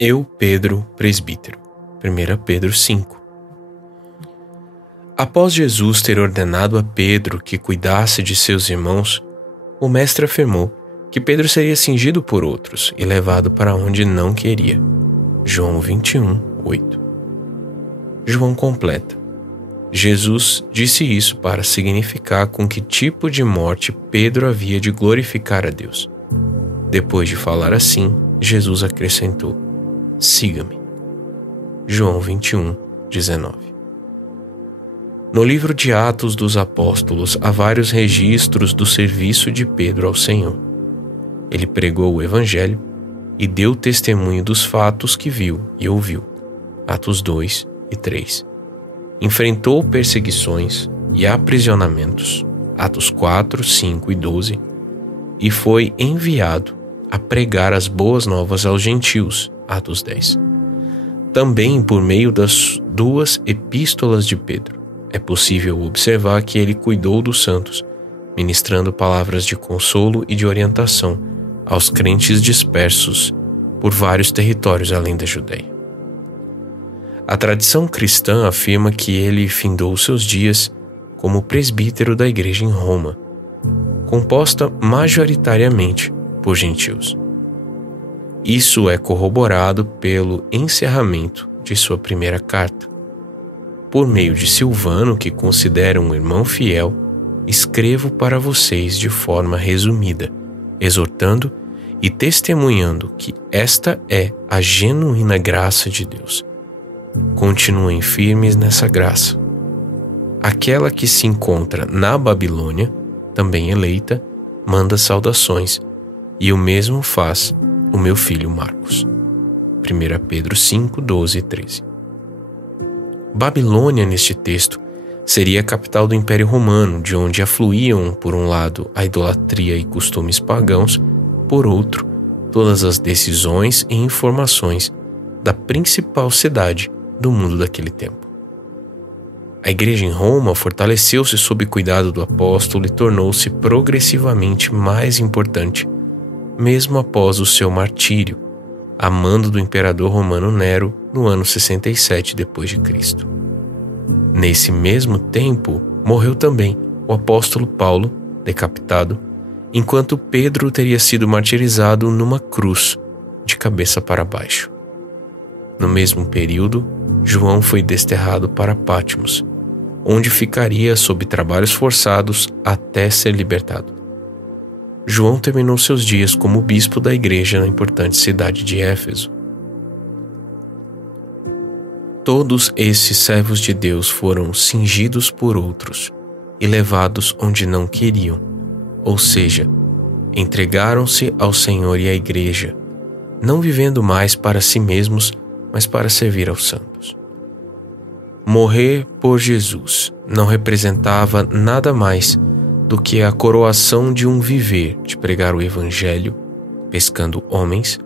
Eu, Pedro, presbítero. 1 Pedro 5. Após Jesus ter ordenado a Pedro que cuidasse de seus irmãos, o mestre afirmou que Pedro seria cingido por outros e levado para onde não queria. João 21, 8. João completa: Jesus disse isso para significar com que tipo de morte Pedro havia de glorificar a Deus. Depois de falar assim, Jesus acrescentou: siga-me. João 21, 19. No livro de Atos dos Apóstolos há vários registros do serviço de Pedro ao Senhor. Ele pregou o Evangelho e deu testemunho dos fatos que viu e ouviu. Atos 2 e 3. Enfrentou perseguições e aprisionamentos. Atos 4, 5 e 12. E foi enviado a pregar as boas novas aos gentios. Atos 10. Também por meio das duas epístolas de Pedro, é possível observar que ele cuidou dos santos, ministrando palavras de consolo e de orientação aos crentes dispersos por vários territórios além da Judeia. A tradição cristã afirma que ele findou seus dias como presbítero da igreja em Roma, composta majoritariamente por gentios. Isso é corroborado pelo encerramento de sua primeira carta. Por meio de Silvano, que considero um irmão fiel, escrevo para vocês de forma resumida, exortando e testemunhando que esta é a genuína graça de Deus. Continuem firmes nessa graça. Aquela que se encontra na Babilônia, também eleita, manda saudações, e o mesmo faz o meu filho Marcos. 1 Pedro 5, 12 e 13. Babilônia, neste texto, seria a capital do Império Romano, de onde afluíam, por um lado, a idolatria e costumes pagãos, por outro, todas as decisões e informações da principal cidade do mundo daquele tempo. A igreja em Roma fortaleceu-se sob cuidado do apóstolo e tornou-se progressivamente mais importante, mesmo após o seu martírio, a mando do imperador romano Nero no ano 67 d.C. Nesse mesmo tempo, morreu também o apóstolo Paulo, decapitado, enquanto Pedro teria sido martirizado numa cruz, de cabeça para baixo. No mesmo período, João foi desterrado para Patmos, onde ficaria sob trabalhos forçados até ser libertado. João terminou seus dias como bispo da igreja na importante cidade de Éfeso. Todos esses servos de Deus foram cingidos por outros e levados onde não queriam, ou seja, entregaram-se ao Senhor e à igreja, não vivendo mais para si mesmos, mas para servir aos santos. Morrer por Jesus não representava nada mais do que a coroação de um viver de pregar o Evangelho, pescando homens,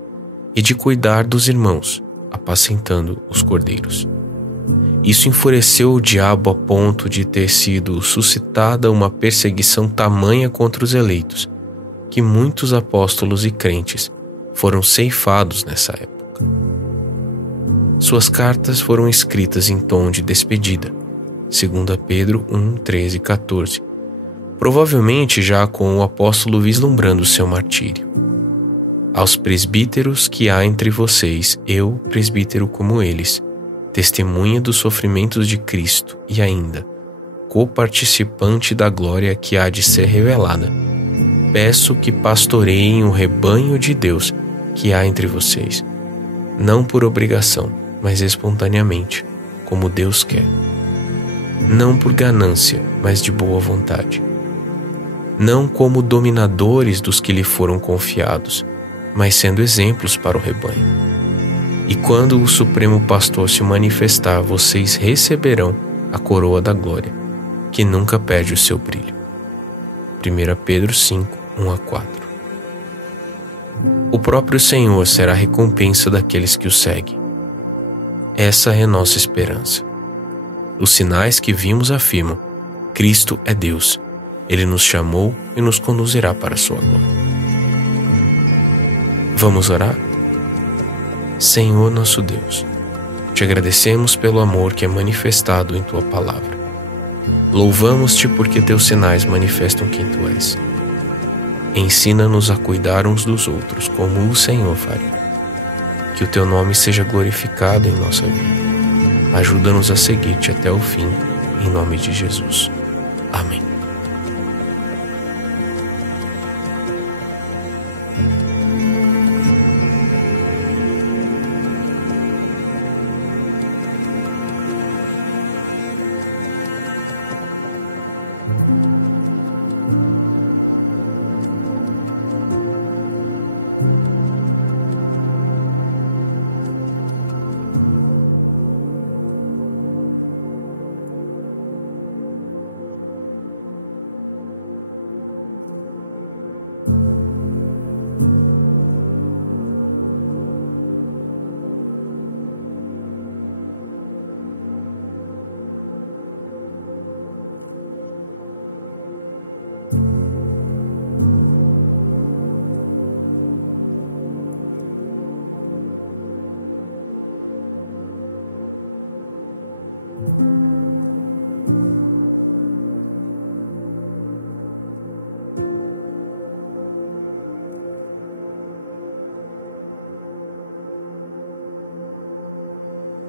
e de cuidar dos irmãos, apacentando os cordeiros. Isso enfureceu o diabo a ponto de ter sido suscitada uma perseguição tamanha contra os eleitos, que muitos apóstolos e crentes foram ceifados nessa época. Suas cartas foram escritas em tom de despedida, 2 Pedro 1, 13 e 14, provavelmente já com o apóstolo vislumbrando seu martírio. Aos presbíteros que há entre vocês, eu, presbítero como eles, testemunha dos sofrimentos de Cristo e ainda, coparticipante da glória que há de ser revelada, peço que pastoreiem o rebanho de Deus que há entre vocês, não por obrigação, mas espontaneamente, como Deus quer. Não por ganância, mas de boa vontade. Não como dominadores dos que lhe foram confiados, mas sendo exemplos para o rebanho. E quando o Supremo Pastor se manifestar, vocês receberão a coroa da glória, que nunca perde o seu brilho. 1 Pedro 5, 1 a 4. O próprio Senhor será a recompensa daqueles que o seguem. Essa é nossa esperança. Os sinais que vimos afirmam: Cristo é Deus. Ele nos chamou e nos conduzirá para a sua glória. Vamos orar? Senhor nosso Deus, te agradecemos pelo amor que é manifestado em tua palavra. Louvamos-te porque teus sinais manifestam quem tu és. Ensina-nos a cuidar uns dos outros como o Senhor faria. Que o teu nome seja glorificado em nossa vida. Ajuda-nos a seguir-te até o fim, em nome de Jesus. Amém.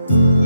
you.